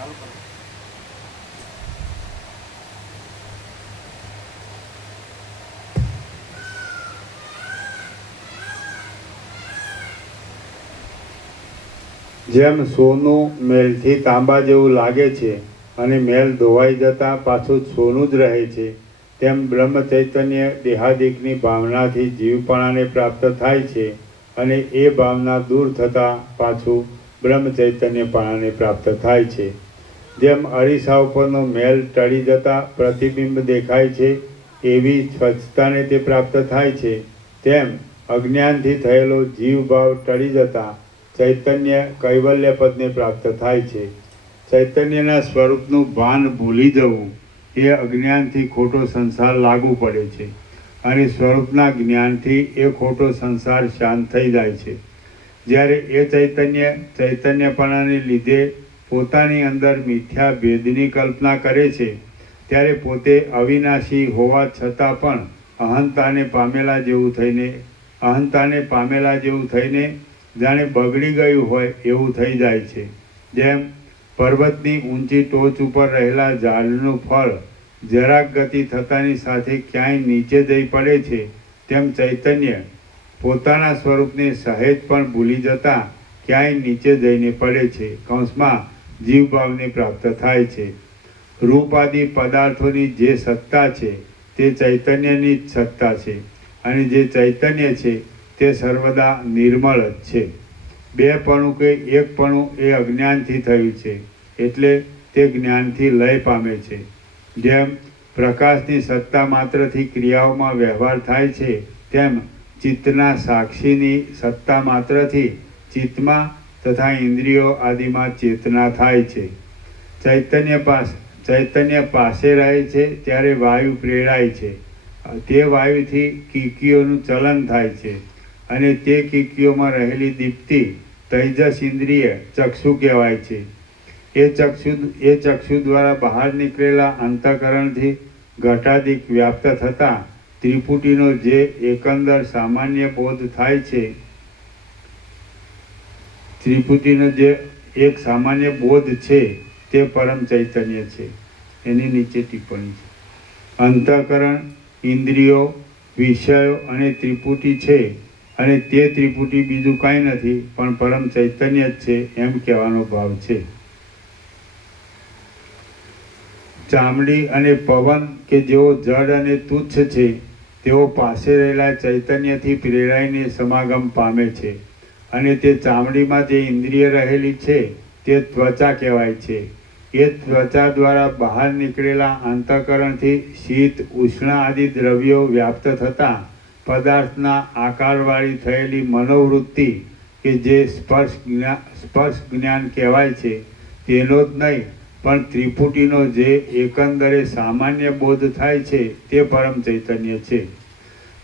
જેમ સોનું મેલથી તાંબા જેવું લાગે છે અને મેલ ધોવાઈ જતાં પાછું સોનું જ રહે છે, તેમ બ્રહ્મ ચૈતન્ય દેહાદિકની ભાવનાથી જીવપણાને પ્રાપ્ત થાય છે અને એ ભાવના દૂર થતાં પાછું બ્રહ્મ ચૈતન્યપણાને પ્રાપ્ત થાય છે. જેમ અરીસા ઉપરનો મેલ ટળી જતાં પ્રતિબિંબ દેખાય છે એવી સ્વચ્છતાને તે પ્રાપ્ત થાય છે, તેમ અજ્ઞાનથી થયેલો જીવભાવ ટળી જતાં ચૈતન્ય કૈવલ્ય પદને પ્રાપ્ત થાય છે. ચૈતન્યના સ્વરૂપનું ભાન ભૂલી જવું એ અજ્ઞાનથી ખોટો સંસાર લાગુ પડે છે અને સ્વરૂપના જ્ઞાનથી એ ખોટો સંસાર શાંત થઈ જાય છે. જ્યારે એ ચૈતન્યપણાને લીધે પોતાની અંદર મિથ્યા ભેદની કલ્પના કરે છે, ત્યારે પોતે અવિનાશી હોવા છતાં પણ અહંતાને પામેલા જેવું થઈને જાણે બગડી ગયું હોય એવું થઈ જાય છે. જેમ પર્વતની ઊંચી ટોચ ઉપર રહેલા ઝાડનું ફળ જરાક ગતિ થતાની સાથે ક્યાંય નીચે જઈ પડે છે, તેમ ચૈતન્ય પોતાના સ્વરૂપને સહેજ પણ ભૂલી જતાં ક્યાંય નીચે જઈને પડે છે. કૌંસમાં જીવભાવને પ્રાપ્ત થાય છે. રૂપ આદિ પદાર્થોની જે સત્તા છે તે ચૈતન્યની જ સત્તા છે અને જે ચૈતન્ય છે તે સર્વદા નિર્મળ જ છે. બેપણું કે એકપણું એ અજ્ઞાનથી થયું છે, એટલે તે જ્ઞાનથી લય પામે છે. જેમ પ્રકાશની સત્તા માત્રથી ક્રિયાઓમાં વ્યવહાર થાય છે, તેમ ચિત્તના સાક્ષીની સત્તા માત્રથી ચિત્તમાં તથા ઇન્દ્રિયો આદિમાં ચેતના થાય છે. ચૈતન્ય પાસે રહે છે ત્યારે વાયુ પ્રેરાય છે. તે વાયુથી કીકીઓનું ચલન થાય છે અને તે કીકીઓમાં રહેલી દીપ્તિ તૈજસ ઇન્દ્રિય ચક્ષુ કહેવાય છે. એ ચક્ષુ દ્વારા બહાર નીકળેલા અંતઃકરણથી ઘટાદિક વ્યાપ્ત થતાં ત્રિપુટીનો જે એકંદર સામાન્ય બોધ થાય છે, ત્રિપુટીનો જે એક સામાન્ય બોધ છે તે પરમ ચૈતન્ય છે. એની નીચે ટિપ્પણી છે. અંતઃકરણ, ઇન્દ્રિયો, વિષયો અને ત્રિપુટી છે અને તે ત્રિપુટી બીજું કાંઈ નથી પણ પરમ ચૈતન્ય જ છે એમ કહેવાનો ભાવ છે. ચામડી અને પવન કે જેઓ જડ અને તુચ્છ છે, તેઓ પાસે રહેલા ચૈતન્યથી પ્રેરાઈને સમાગમ પામે છે અને તે ચામડીમાં જે ઇન્દ્રિય રહેલી છે તે ત્વચા કહેવાય છે. એ ત્વચા દ્વારા બહાર નીકળેલા અંતઃકરણથી શીત ઉષ્ણ આદિ દ્રવ્યો વ્યાપ્ત થતાં પદાર્થના આકારવાળી થયેલી મનોવૃત્તિ કે જે સ્પર્શ જ્ઞાન કહેવાય છે, તેનો જ નહીં પણ ત્રિપુટીનો જે એકંદરે સામાન્ય બોધ થાય છે તે પરમ ચૈતન્ય છે.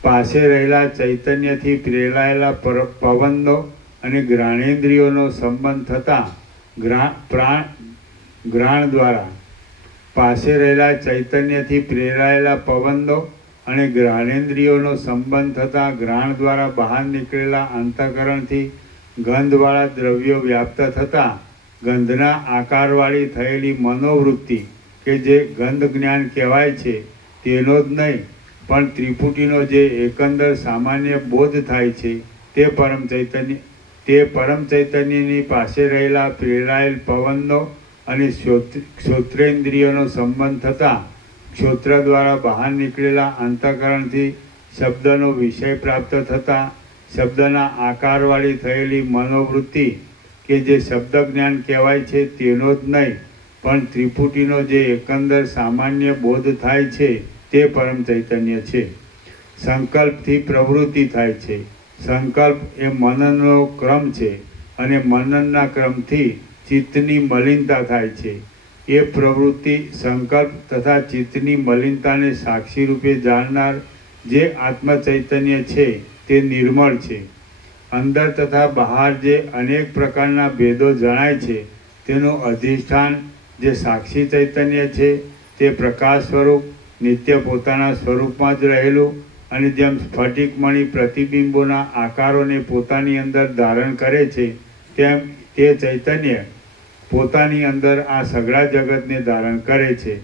પાસે રહેલા ચૈતન્યથી પ્રેરાયેલા પવનનો અને ઘ્રાણેન્દ્રિયોનો સંબંધ થતાં ઘ્રાણ દ્વારા પાસે રહેલા ચૈતન્યથી પ્રેરાયેલા પવનનો અને ઘ્રાણેન્દ્રિયોનો સંબંધ થતાં ઘ્રાણ દ્વારા બહાર નીકળેલા અંતઃકરણથી ગંધવાળા દ્રવ્યો વ્યાપ્ત થતાં ગંધના આકારવાળી થયેલી મનોવૃત્તિ કે જે ગંધ જ્ઞાન કહેવાય છે, તેનો જ નહીં પણ ત્રિપુટીનો જે એકંદર સામાન્ય બોધ થાય છે તે પરમ ચૈતન્યની પાસે રહેલા પ્રેરાયેલ પવનનો અને શ્રોત્રેન્દ્રિયોનો સંબંધ થતાં શ્રોત્ર દ્વારા બહાર નીકળેલા અંતઃકરણથી શબ્દનો વિષય પ્રાપ્ત થતાં શબ્દના આકારવાળી થયેલી મનોવૃત્તિ કે જે શબ્દ જ્ઞાન કહેવાય છે, તેનો જ નહીં પણ ત્રિપુટીનો જે એકંદર સામાન્ય બોધ થાય છે તે પરમ ચૈતન્ય છે. સંકલ્પથી પ્રવૃત્તિ થાય છે. સંકલ્પ એ મનનનો ક્રમ છે અને મનનના ક્રમથી ચિત્તની મલિનતા થાય છે. એ પ્રવૃત્તિ, સંકલ્પ તથા ચિત્તની મલિનતાને સાક્ષી રૂપે જાણનાર જે આત્મચૈતન્ય છે તે નિર્મળ છે. અંદર તથા બહાર જે અનેક પ્રકારના ભેદો જણાય છે, તેનું અધિષ્ઠાન જે સાક્ષી ચૈતન્ય છે તે પ્રકાશ સ્વરૂપ નિત્ય પોતાના સ્વરૂપમાં જ રહેલું અને જેમ સ્ફટિકમણિ પ્રતિબિંબોના આકારોને પોતાની અંદર ધારણ કરે છે, તેમ તે ચૈતન્ય પોતાની અંદર આ સઘળા જગતને ધારણ કરે છે.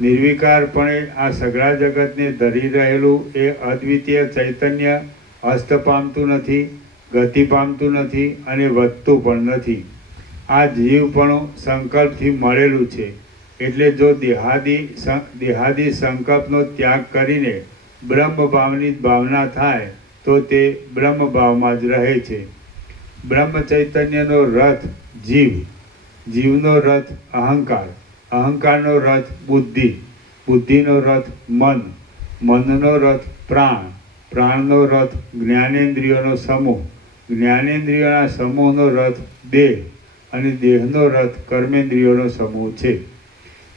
નિર્વિકારપણે આ સઘળા જગતને ધરી રહેલું એ અદ્વિતીય ચૈતન્ય અસ્ત પામતું નથી, ગતિ પામતું નથી અને વધતું પણ નથી. આ જીવપણું સંકલ્પથી મળેલું છે. એટલે જો દેહાદી સંકલ્પનો ત્યાગ કરીને બ્રહ્મભાવની ભાવના થાય તો તે બ્રહ્મભાવમાં જ રહે છે. બ્રહ્મ ચૈતન્યનો રથ જીવ, જીવનો રથ અહંકાર, અહંકારનો રથ બુદ્ધિ, બુદ્ધિનો રથ મન, મનનો રથ પ્રાણ, પ્રાણનો રથ જ્ઞાનેન્દ્રિયોનો સમૂહ, જ્ઞાનેન્દ્રિયોના સમૂહનો રથ દેહ અને દેહનો રથ કર્મેન્દ્રિયોનો સમૂહ છે.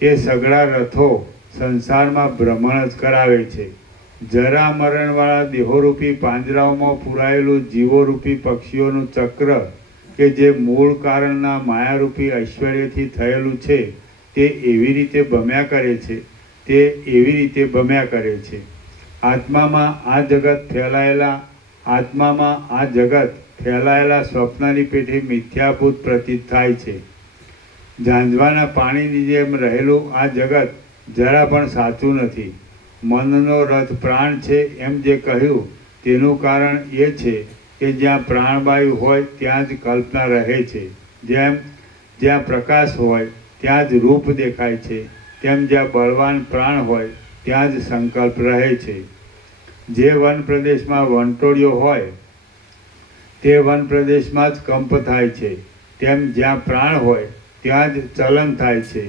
એ સઘળા રથો સંસારમાં ભ્રમણ જ કરાવે છે. જરા મરણવાળા દેહોરૂપી પાંજરાઓમાં પૂરાયેલું જીવોરૂપી પક્ષીઓનું ચક્ર કે જે મૂળ કારણના માયારૂપી ઐશ્વર્યથી થયેલું છે તે એવી રીતે ભમ્યા કરે છે, તે એવી રીતે ભમ્યા કરે છે. આત્મામાં આ જગત ફેલાયેલા સ્વપ્નની પેઠે મિથ્યાભૂત પ્રતીત થાય છે. ઝાંઝવાના પાણીની જેમ રહેલું આ જગત જરા પણ સાચું નથી. મનનો રથ પ્રાણ છે એમ જે કહ્યું તેનું કારણ એ છે કે જ્યાં પ્રાણવાયુ હોય ત્યાં જ કલ્પના રહે છે. જ્યાં પ્રકાશ હોય ત્યાં જ રૂપ દેખાય છે, તેમ જ્યાં બળવાન પ્રાણ હોય ત્યાં જ સંકલ્પ રહે છે. જે વન પ્રદેશમાં વંટોળિયો હોય તે વન પ્રદેશમાં જ કંપ થાય છે, તેમ જ્યાં પ્રાણ હોય ત્યાં જ ચલન થાય છે.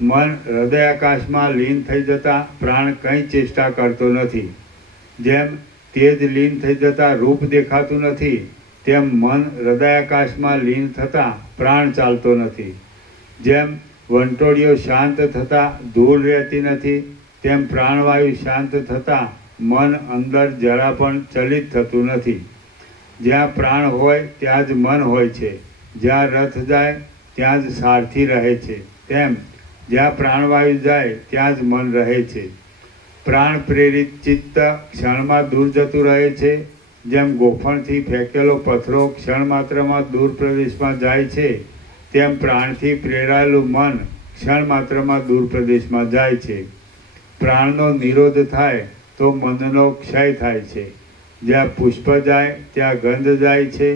મન હૃદયાકાશમાં લીન થઈ જતાં પ્રાણ કંઈ ચેષ્ટા કરતો નથી. જેમ તેજ લીન થઈ જતાં રૂપ દેખાતું નથી, તેમ મન હૃદયાકાશમાં લીન થતાં પ્રાણ ચાલતો નથી. જેમ વંટોળિયો શાંત થતાં ધૂળ રહેતી નથી, તેમ પ્રાણવાયુ શાંત થતાં મન અંદર જરા પણ ચલિત થતું નથી. જ્યાં પ્રાણ હોય ત્યાં જ મન હોય છે. જ્યાં રથ જાય ત્યાં જ સારથી રહે છે, તેમ જ્યાં પ્રાણવાયુ જાય ત્યાં જ મન રહે છે. પ્રાણ પ્રેરિત ચિત્ત ક્ષણમાં દૂર જતું રહે છે. જેમ ગોફણથી ફેંકેલો પથ્થરો ક્ષણ માત્રમાં દૂર પ્રદેશમાં જાય છે, તેમ પ્રાણથી પ્રેરાયેલું મન ક્ષણ માત્રમાં દૂર પ્રદેશમાં જાય છે. પ્રાણનો નિરોધ થાય તો મનનો ક્ષય થાય છે. જ્યાં પુષ્પ જાય ત્યાં ગંધ જાય છે,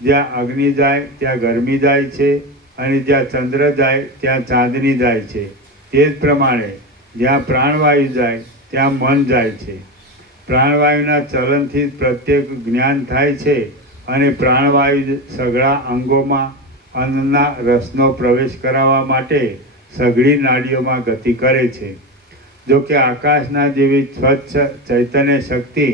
જ્યાં અગ્નિ જાય ત્યાં ગરમી જાય છે અને જ્યાં ચંદ્ર જાય ત્યાં ચાંદની જાય છે. તે જ પ્રમાણે જ્યાં પ્રાણવાયુ જાય ત્યાં મન જાય છે. પ્રાણવાયુના ચલનથી જ પ્રત્યેક જ્ઞાન થાય છે અને પ્રાણવાયુ સઘળા અંગોમાં અન્નના રસનો પ્રવેશ કરાવવા માટે સઘળી નાડીઓમાં ગતિ કરે છે. જો કે આકાશના જેવી સ્વચ્છ ચૈતન્ય શક્તિ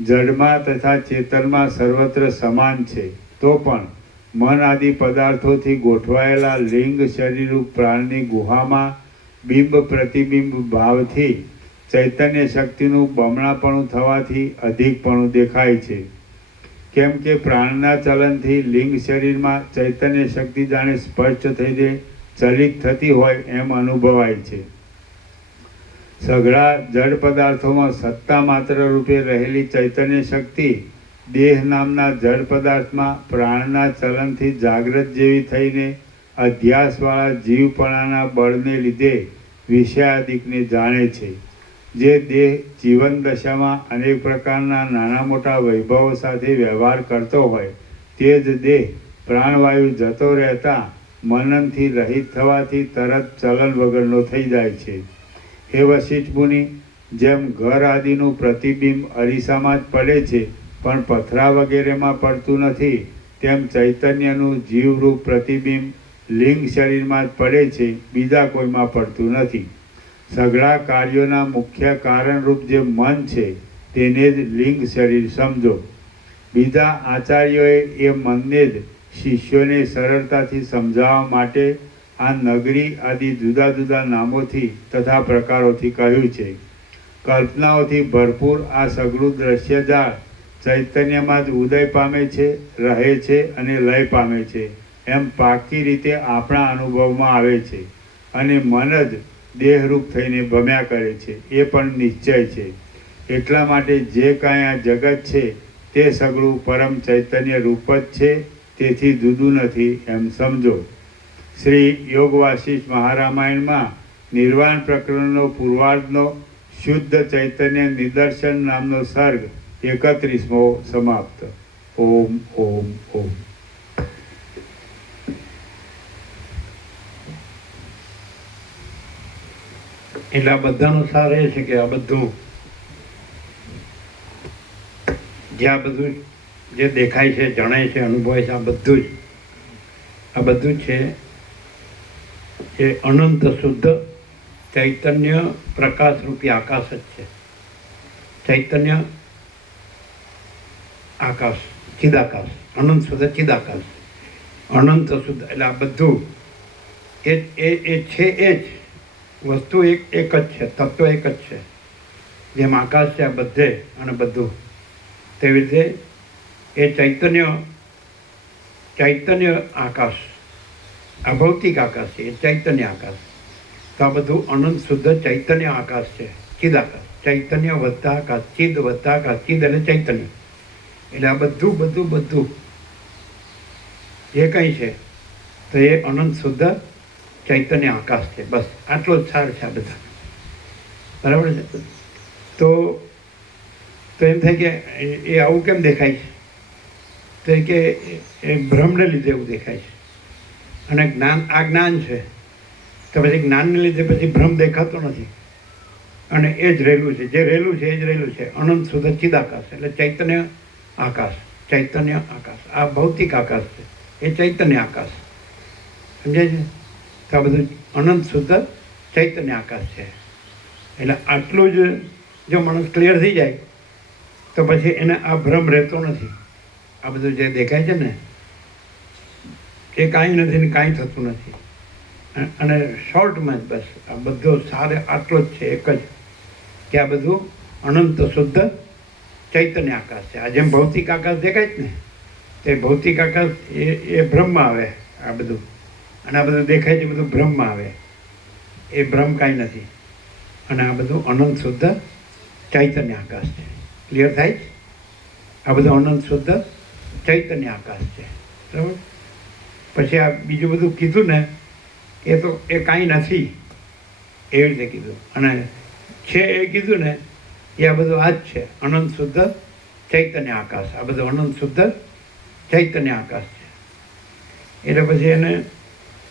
જડમાં તથા ચેતનમાં સર્વત્ર સમાન છે, તો પણ મન આદિ પદાર્થોથી ગોઠવાયેલા લિંગ શરીરરૂપ પ્રાણની ગુહામાં બિંબ પ્રતિબિંબ ભાવથી ચૈતન્ય શક્તિનું બમણાપણું થવાથી અધિકપણું દેખાય છે. કેમ કે પ્રાણના ચલનથી લિંગ શરીરમાં ચૈતન્ય શક્તિ જાણે સ્પષ્ટ થઈને ચલિત થતી હોય એમ અનુભવાય છે. સઘળા જડ પદાર્થોમાં સત્તા માત્ર રૂપે રહેલી ચૈતન્ય શક્તિ દેહ નામના જડ પદાર્થમાં પ્રાણના ચલનથી જાગ્રત જેવી થઈને અધ્યાસવાળા જીવપણાના બળને લીધે વિષયાદિકને જાણે છે. જે દેહ જીવન દશામાં અનેક પ્રકારના નાના મોટા વૈભવો સાથે વ્યવહાર કરતો હોય તે જ દેહ પ્રાણવાયુ જતો રહેતા મનનથી રહિત થવાથી તરત ચલન વગરનો થઈ જાય છે. હે વશિષ્ઠ મુનિ, જેમ ઘર આદિનું પ્રતિબિંબ અરીસામાં જ પડે છે પણ પથરા વગેરેમાં પડતું નથી, તેમ ચૈતન્યનું જીવરૂપ પ્રતિબિંબ લિંગ શરીરમાં જ પડે છે, બીજા કોઈમાં પડતું નથી. સઘળા કાર્યોના મુખ્ય કારણરૂપ જે મન છે તેને જ લિંગ શરીર સમજો. બીજા આચાર્યોએ એ મનને જ શિષ્યોને સરળતાથી સમજાવવા માટે આ નગરી આદિ જુદા જુદા નામોથી તથા પ્રકારોથી કહ્યું છે. કલ્પનાઓથી ભરપૂર આ સઘળું દ્રશ્યજાળ ચૈતન્યમાં જ ઉદય પામે છે, રહે છે અને લય પામે છે એમ પાકી રીતે આપણા અનુભવમાં આવે છે અને મન જ દેહરૂપ થઈને ભમ્યા કરે છે એ પણ નિશ્ચય છે. એટલા માટે જે કાંઈ આ જગત છે તે સઘળું પરમ ચૈતન્ય રૂપ જ છે, તેથી જુદું નથી એમ સમજો. શ્રી યોગ વાસિષ્ઠ મહારામાયણમાં નિર્વાણ પ્રકરણનો પૂર્વાર્ધનો શુદ્ધ ચૈતન્ય નિદર્શન નામનો સર્ગ 31મો સમાપ્ત. ઓમ ઓમ ઓમ. એટલે આ બધાનો સાર એ છે કે આ બધું જે દેખાય છે, જણાય છે, અનુભવાય છે, આ બધું છે એ અનંત શુદ્ધ ચૈતન્ય પ્રકાશ રૂપી આકાશ જ છે. ચૈતન્ય આકાશ, ચિદાકાશ, અનંત શુદ્ધ ચિદાકાશ, અનંત શુદ્ધ. એટલે આ બધું એ છે. એ જ વસ્તુ એક જ છે, તત્વ એક જ છે. જેમ આકાશ છે આ બધે અને બધું, તેવી રીતે એ ચૈતન્ય આકાશ, આ ભૌતિક આકાશ છે, એ ચૈતન્ય આકાશ. તો આ બધું અનંત શુદ્ધ ચૈતન્ય આકાશ છે, ચિદાકાશ. ચૈતન્ય વત્તા આકાશ, ચિદ વત્તા આકાશ, ચિદ એટલે ચૈતન્ય. એટલે આ બધું જે કંઈ છે તો એ અનંત શુદ્ધ ચૈતન્ય આકાશ છે. બસ આટલો જ સાર છે આ બધા. બરાબર છે. તો એમ થાય કે એ આવું કેમ દેખાય છે? તો કે એ ભ્રમને લીધે એવું દેખાય છે. અને જ્ઞાન છે તો પછી જ્ઞાનને લીધે પછી ભ્રમ દેખાતો નથી. અને એ જ રહેલું છે, જે રહેલું છે એ જ રહેલું છે. અનંત શુદ્ધ ચિદાકાશ એટલે ચૈતન્ય આકાશ. ચૈતન્ય આકાશ આ ભૌતિક આકાશ છે, એ ચૈતન્ય આકાશ. સમજાય છે? તો આ બધું અનંત શુદ્ધ ચૈતન્ય આકાશ છે. એટલે આટલું જ જો માણસ ક્લિયર થઈ જાય તો પછી એને આ ભ્રમ રહેતો નથી. આ બધું જે દેખાય છે ને એ કાંઈ નથી ને કાંઈ થતું નથી. અને શોર્ટમાં જ બસ આ બધો સારે આટલો જ છે, એક જ કે આ બધું અનંત શુદ્ધ ચૈતન્ય આકાશ છે. આ જેમ ભૌતિક આકાશ દેખાય જ ને, તે ભૌતિક આકાશ એ ભ્રમમાં આવે. આ બધું અને આ બધું દેખાય છે બધું ભ્રમમાં આવે. એ ભ્રમ કાંઈ નથી. અને આ બધું અનંત શુદ્ધ ચૈતન્ય આકાશ છે. ક્લિયર થાય છે? આ બધું અનંત શુદ્ધ ચૈતન્ય આકાશ છે. બરાબર. પછી આ બીજું બધું કીધું ને એ તો એ કાંઈ નથી એવી રીતે કીધું. અને છે એ કીધું ને એ આ બધું આ જ છે, અનંત શુદ્ધ ચૈતન્ય આકાશ. આ બધું અનંત શુદ્ધ ચૈતન્ય આકાશ છે. એટલે પછી એને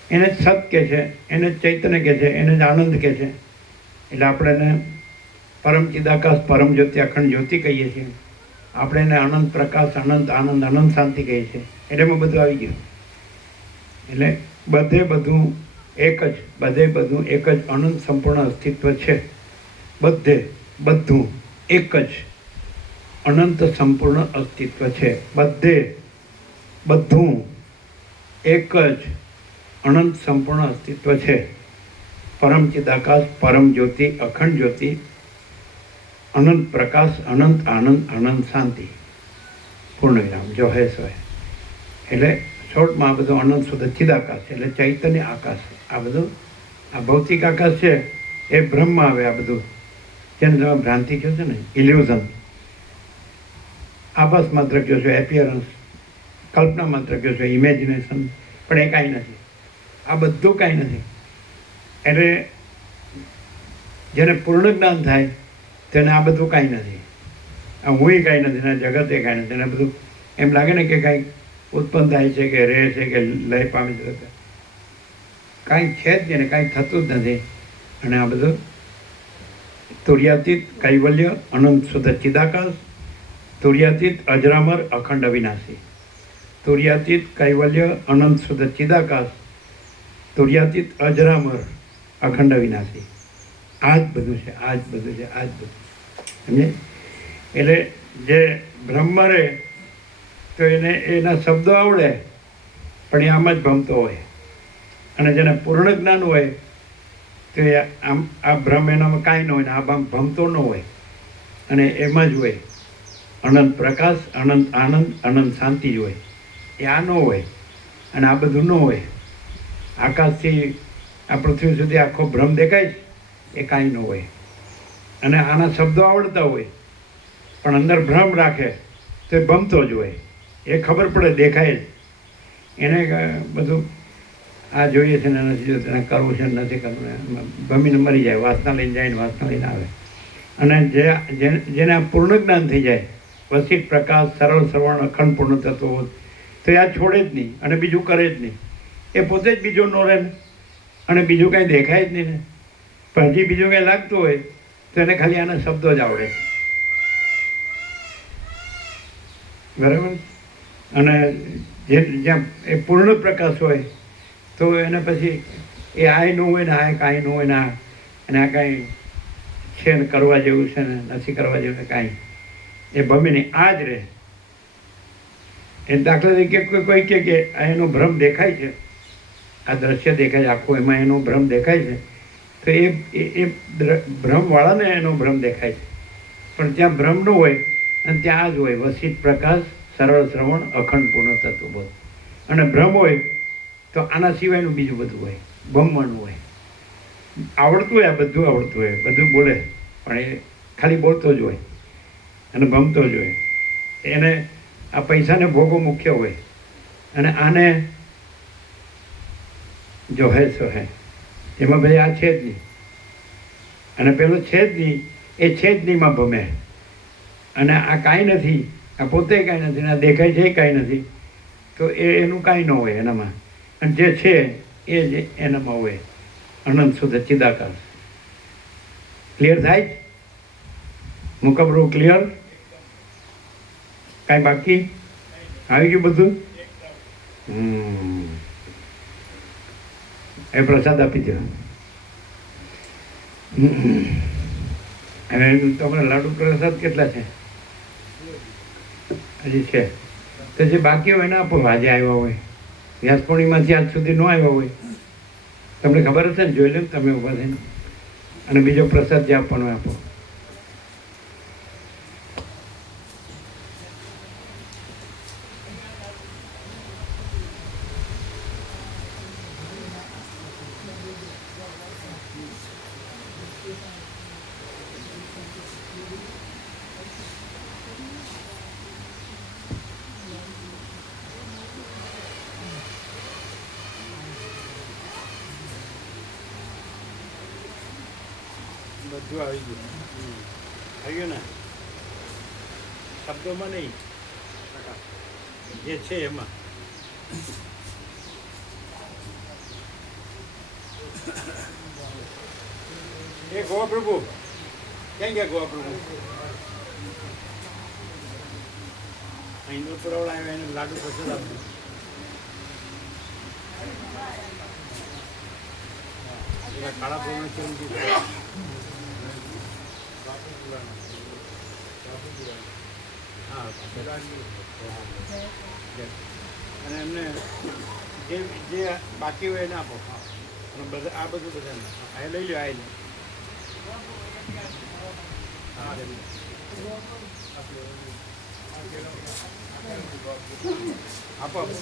જ સત કહે છે, એને જ ચૈતન્ય કહે છે, એને જ આનંદ કહે છે. એટલે આપણે એને પરમ ચિદાકાશ, પરમ જ્યોતિ, અખંડ જ્યોતિ કહીએ છીએ. આપણે એને અનંત પ્રકાશ, અનંત આનંદ, અનંત શાંતિ કહીએ છીએ. એટલે એમાં બધું આવી ગયું. એટલે બધે બધું એક જ અનંત સંપૂર્ણ અસ્તિત્વ છે. બધું એક જ અનંત સંપૂર્ણ અસ્તિત્વ છે. બધું એક જ અનંત સંપૂર્ણ અસ્તિત્વ છે. પરમ ચિદાકાશ, પરમ જ્યોતિ, અખંડ જ્યોતિ, અનંત પ્રકાશ, અનંત આનંદ, અનંત શાંતિ. પૂર્ણ વિરામ. જો હે સો હે. એટલે શોર્ટમાં આ બધું અનંત શુદ્ધ ચિદાકાશ છે, એટલે ચૈતન્ય આકાશ છે. આ બધું આ ભૌતિક આકાશ છે એ બ્રહ્મમાં આવે. આ બધું જેને તમે ભ્રાંતિ કહો છો ને, ઇલ્યુઝન, આભાસ માત્ર કહો છો, એપિયરન્સ, કલ્પના માત્ર કહો છો, ઇમેજિનેશન, પણ એ કાંઈ નથી. આ બધું કાંઈ નથી. એટલે જેને પૂર્ણ જ્ઞાન થાય તેને આ બધું કાંઈ નથી. આ હુંય કાંઈ નથી ને જગતે કાંઈ નથી. એને બધું એમ લાગે ને કે કાંઈક ઉત્પન્ન થાય છે કે રહે છે કે લય પામે છે, કાંઈ છે જ નહીં, કાંઈ થતું જ નથી. અને આ બધું તુર્યાતીત કૈવલ્ય, અનંત શુદ્ધ ચિદાકાશ, તુર્યાતીત અજરામર અખંડ અવિનાશી. તુર્યાતીત કૈવલ્ય, અનંત શુદ્ધ ચિદાકાશ, તુર્યાતીત અજરામર અખંડ અવિનાશી. આ જ બધું છે, આ જ બધું છે, આ જ બધું. સમજે? એટલે જે બ્રહ્મ રહે તો એને એના શબ્દો આવડે પણ એ આમ જ ભમતો હોય. અને જેને પૂર્ણ જ્ઞાન હોય તો એ આમ આ ભ્રમ એનામાં કાંઈ ન હોય ને આ ભમતો ન હોય. અને એમાં જ હોય અનંત પ્રકાશ, અનંત આનંદ, અનંત શાંતિ જ હોય. એ આ ન હોય અને આ બધું ન હોય. આકાશથી આ પૃથ્વી સુધી આખો ભ્રમ દેખાય છે એ કાંઈ ન હોય. અને આના શબ્દો આવડતા હોય પણ અંદર ભ્રમ રાખે તો એ ભમતો જ હોય. એ ખબર પડે, દેખાય જ. એને બધું આ જોઈએ છે ને નથી જોતું, એને કરવું છે ને નથી કરવું, એમાં ભમીને મરી જાય, વાસના લઈને જાય ને વાસના લઈને આવે. અને જેને આ પૂર્ણ જ્ઞાન થઈ જાય, વસિત પ્રકાશ સરળ શ્રવણ અખંડ પૂર્ણ થતો હોત, તો એ આ છોડે જ નહીં અને બીજું કરે જ નહીં. એ પોતે જ બીજો નો રહે ને, અને બીજું કાંઈ દેખાય જ નહીં ને. પણ હજી બીજું કાંઈ લાગતું હોય તો એને ખાલી આના શબ્દો જ આવડે, બરાબર. અને જ્યાં એ પૂર્ણ પ્રકાશ હોય તો એને પછી એ આય ન હોય ને આ કાંઈ ન હોય ને અને આ કાંઈ છે ને કરવા જેવું છે ને નથી કરવા જેવું ને કાંઈ એ ભમીને આ જ રહે. એ દાખલા તરીકે કોઈ કે આ એનો ભ્રમ દેખાય છે, આ દ્રશ્ય દેખાય છે આખું, એમાં એનો ભ્રમ દેખાય છે, તો એ ભ્રમવાળાને એનો ભ્રમ દેખાય છે. પણ ત્યાં ભ્રમ ન હોય અને ત્યાં આ જ હોય, વસિત પ્રકાશ સરળ શ્રવણ અખંડ પૂર્ણ થતું બોધ. અને ભ્રમ હોય તો આના સિવાયનું બીજું બધું હોય, ભમવાનું હોય. આવડતું હોય, આ બધું આવડતું હોય, બધું બોલે, પણ એ ખાલી બોલતો જ હોય અને ભમતો જ હોય. એને આ પૈસાને ભોગો મુખ્ય હોય અને આને જોહે સોહે, એમાં ભાઈ આ છે જ નહીં અને પેલો છે જ નહીં, એ છે જ નહીંમાં ભમે. અને આ કાંઈ નથી, આ પોતે કાંઈ નથી, આ દેખાય છે કાંઈ નથી, તો એનું કાંઈ ન હોય એનામાં. અને જે છે એ જ એનામાં હોય, અનંત શુદ્ધ ચિદાકાશ. ક્લિયર થાય? મુકબરો ક્લિયર? કાંઈ બાકી આવી ગયું બધું? એ પ્રસાદ આપી દો. અને તમને લાડુ પ્રસાદ કેટલા છે? હજી છે તો જે બાકી હોય ને આપો. આજે આવ્યા હોય, વ્યાસ પૂર્ણિમાથી આજ સુધી ન આવ્યા હોય, તમને ખબર હશે ને, જોઈ લો ને તમે ઊભા થઈને. અને બીજો પ્રસાદ જે આપવાનો આપો. બધું આવી ગયું, આવી ગયું ને? શબ્દોમાં નહીં, જે છે એમાં. એ ગોવા પ્રભુ ક્યાં ગયા? ગોવા પ્રભુ અહીં નો પુરાવડા આવ્યા, એને લાડુ પ્રસાદ આપ્યું. કાળા પૂર્ણ અને એમને જે બાકી હોય એને આપો. બધા આ બધું બધાને આ લઈ લો, આ લો. આપો આપો.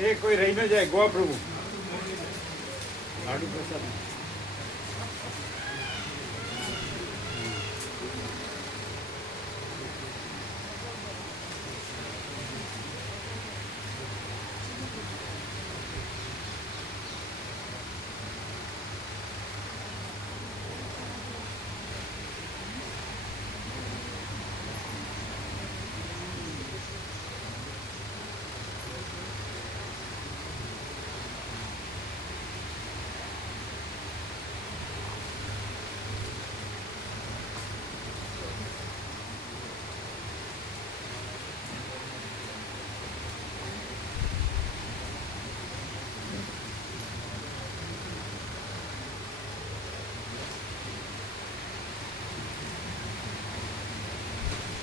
એ કોઈ રહી ન જાય ગોવા પ્રભુ લાડુ પ્રસાદ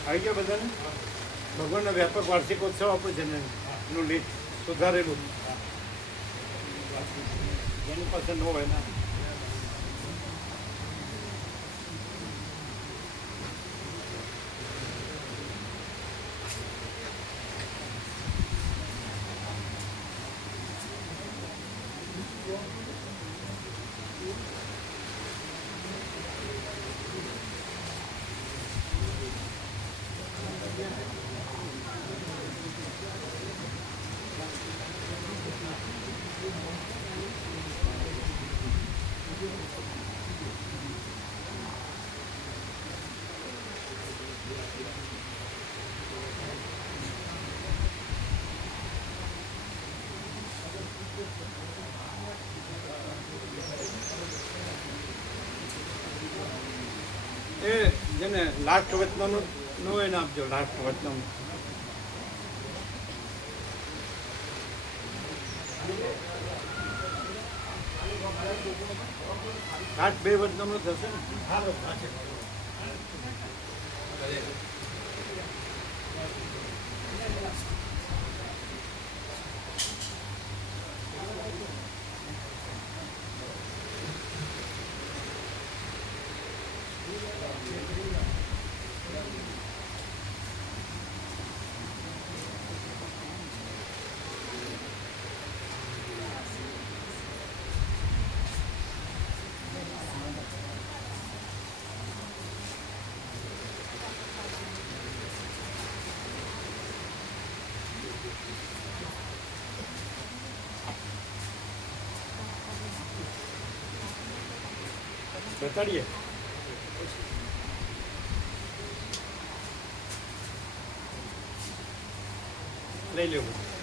આવી ગયા બધાને ભગવાનનો વ્યાપક વાર્ષિકોત્સવ આપણું જન્મનું લીટ સુધારેલું એની પાસે ન હોય ના એ જેને લાસ્ટ વચનાનું નું એને આપજો લાસ્ટ વચનાનું લાસ્ટ બે વચનાનું થશે ને બતાડીએ લઈ લેવું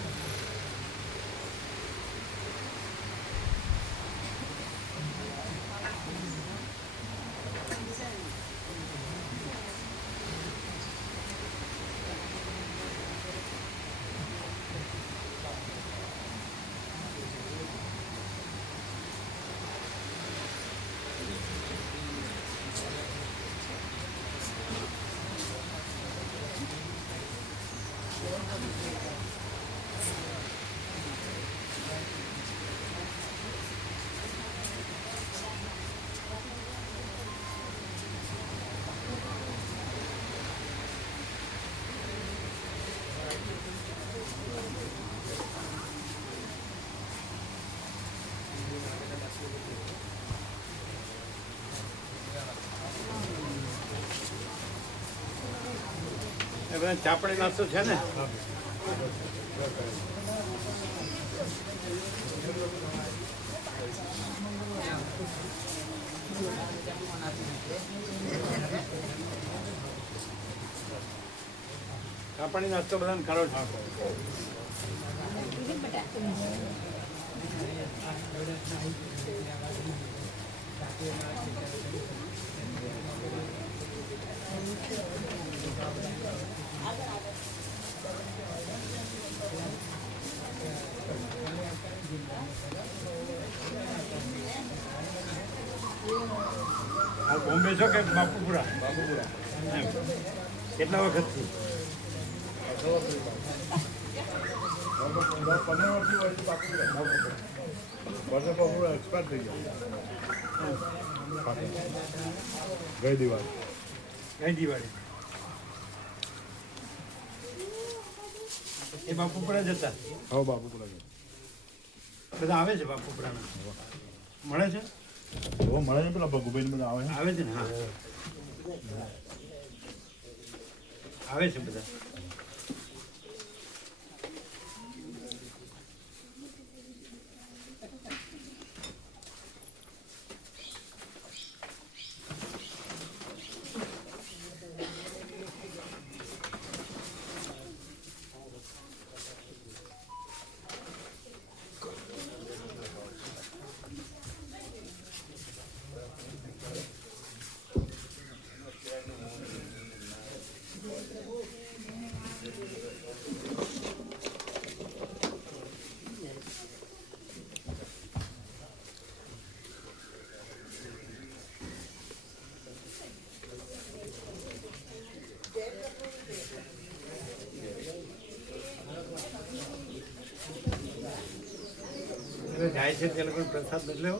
એ બધા ચાપડી નાસ્તો છે ને ચાપડી નાસ્તો બધાને કરો છો બોમ્બે છો કે બાપુપુરા કેટલા વખતથી 15 વર્ષથી બાપુપુરા એક્સપાયર થઈ ગયા ગઈ દિવાળી એ બાપુપુરા જતા હવે બાપુપુરા ગયા બધા આવે છે બાપુ પુરાણા મળે છે ઓ મળે ને પેલા ભગુભાઈ બધા આવે આવે છે ને હા આવે છે બધા જાય છે તે લોકો પ્રસાદ બદલ્યો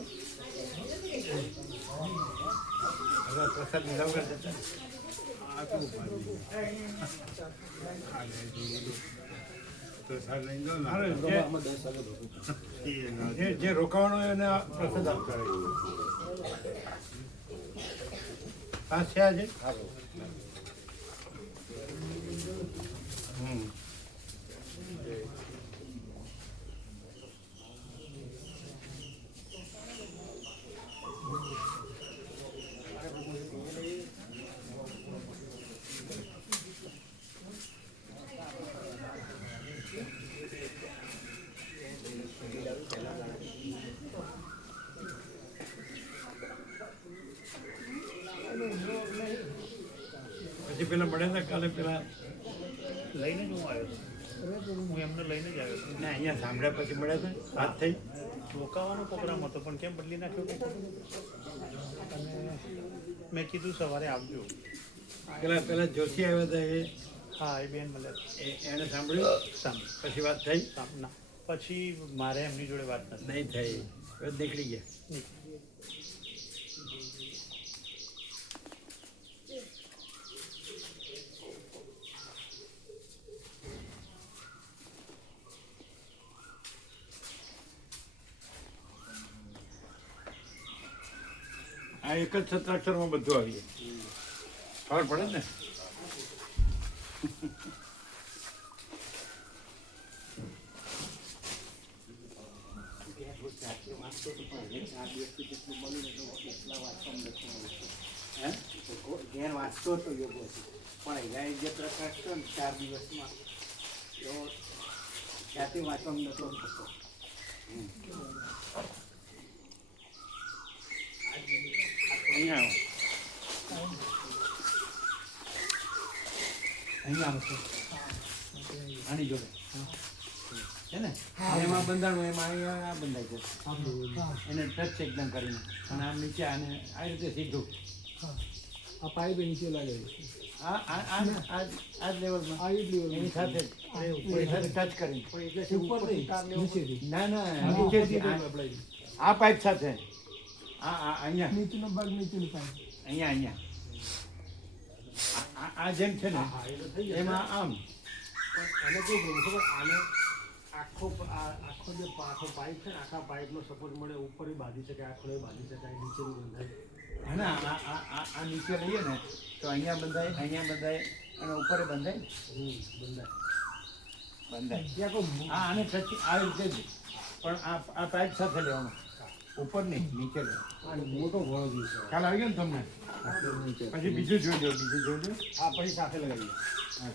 હવે પ્રસાદ લીધા વગર જતા જે રોકાવાનો હોય એને પ્રસાદ આપતા રહે પાસ છે આજે પછી પેલા મળે ને કાલે પેલા લઈને જ હું આવ્યો હતો હું એમને લઈને જ આવ્યો હતો ને અહીંયા સાંભળ્યા પછી મળ્યા હતા વાત થઈ રોકાવાનો પ્રોગ્રામ હતો પણ કેમ બદલી નાખ્યો કે અને મેં કીધું સવારે આવજો પેલા જોશી આવ્યા હતા હા એ બેન મળ્યા એને સાંભળ્યું સામે પછી વાત થઈ ના પછી મારે એમની જોડે વાત નથી નહીં થઈ હવે નીકળી ગયા આ એક જ સત્રાક્ષરમાં બધું આવીએ ખબર પડે ને ઘેર વાંચતો હતો યોગો પણ અહીંયા જે પ્રકાશ થયો ને 4 દિવસમાં એવો જાતે વાંચવામાં નતો થતો અહીંયા આવશે આની જોડે છે ને એમાં બંધાણું એમાં અહીંયા આ બંધાય છે એને ટચ એકદમ કરીને અને આમ નીચે આને આ રીતે સીધું આ પાઇપ નીચે લાગે છે આ જ લેવલમાં આ જ લેવલ એની સાથે ટચ કરીને ઉપર નહીં નીચેથી ના ના નીચેથી નીચેથી આ પાઇપ સાથે અહીંયા નીચેનો ભાગ નીચેની પાઇપ અહીંયા આ જેમ છે ને એમાં આમ આને કેવું ખબર આને આખો જે આખો પાઇપ છે ને આખા પાઇપનો સપોર્ટ મળે ઉપર બાંધી શકાય આખો બાંધી શકાય નીચેનું બંધાય ના આ નીચે લઈએ ને તો અહીંયા બંધાય અને ઉપર બંધાય બંધાય ત્યાં કોઈ આને ટચ આવી રીતે જ પણ આ પાઇપ સાથે લેવાનો ઉપર નહીં નીચે લે આ મોટો ઘોડો છે ખ્યાલ આવી ગયો ને તમને પછી બીજું જોઈ લો આ પછી સાથે લગાવીએ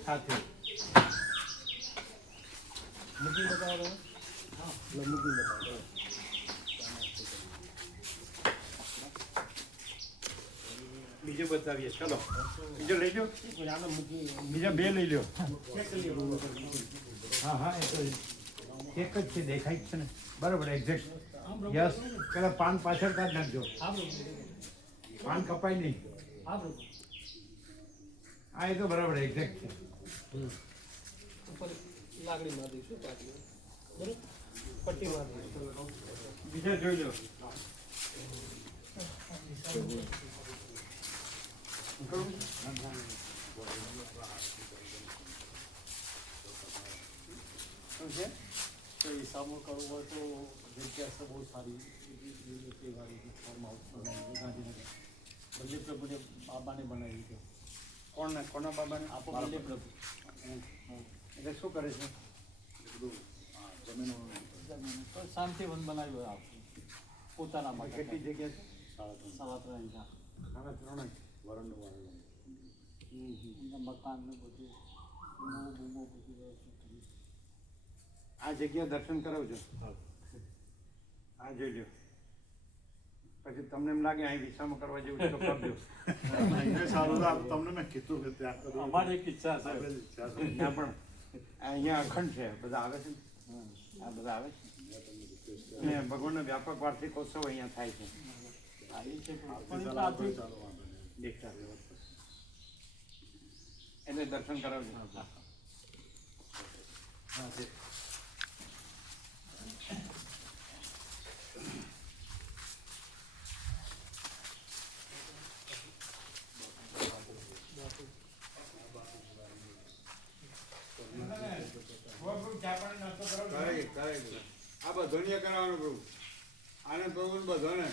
સાથે મૂકી બતાવો હા મૂકી બતાવો બીજું બતાવીએ ચલો બીજો લઈ લો આને મૂકી બીજા બે લઈ લો ચેક કરી લઈએ હા એ તો એક જ છે દેખાય જ છે ને બરાબર એક્ઝેક્ટ યસ પેલા પાન પાછળ કાઢ નાખજો પાન કપાય નહીં હા એ તો બરાબર એક્ઝેક્ટ છે ઉપર લાગડી મારી દઈશું પાછી બરાબર પટ્ટી મારી દઈશું બીજા જોઈ લો તો હિસાબો કરવો હોય તો જગ્યા છે બહુ સારી વાળી ફાર્મ હાઉસ બનાવી છે ગાંધીનગર. વલ્લભ પ્રભુને બાબાને બનાવી છે. કોના બાબાને આપો વલ્લભ પ્રભુ પ્રભુ. એટલે શું કરે છે જમીન શાંતિવન બનાવ્યું આપણે પોતાના માટે. કેટલી જગ્યા છે 3.5 વીઘા. 3.5 મકાન ને બધું બૂમો બધું વ્યવસ્થિત કર્યું. આ જગ્યા દર્શન કરાવજો આ જોઈ લ્યો પછી તમને એમ લાગે અહીં વિસામાં કરવા જેવું છે તો કરજો તમને મેં કીધું કે ત્યાં કરું. અમારી એક ઈચ્છા છે. ના પણ અહીંયા અખંડ છે બધા આવે છે ને? આ બધા આવે છે ને ભગવાનનો વ્યાપક વાર્ષિકોત્સવ અહીંયા થાય છે આવી છે પણ એ તો આપણી દીક્ષા લેવા એટલે દર્શન કરાવજો આ બધો કરાવવાનું પ્રભુ આને પ્રભુ બધો ને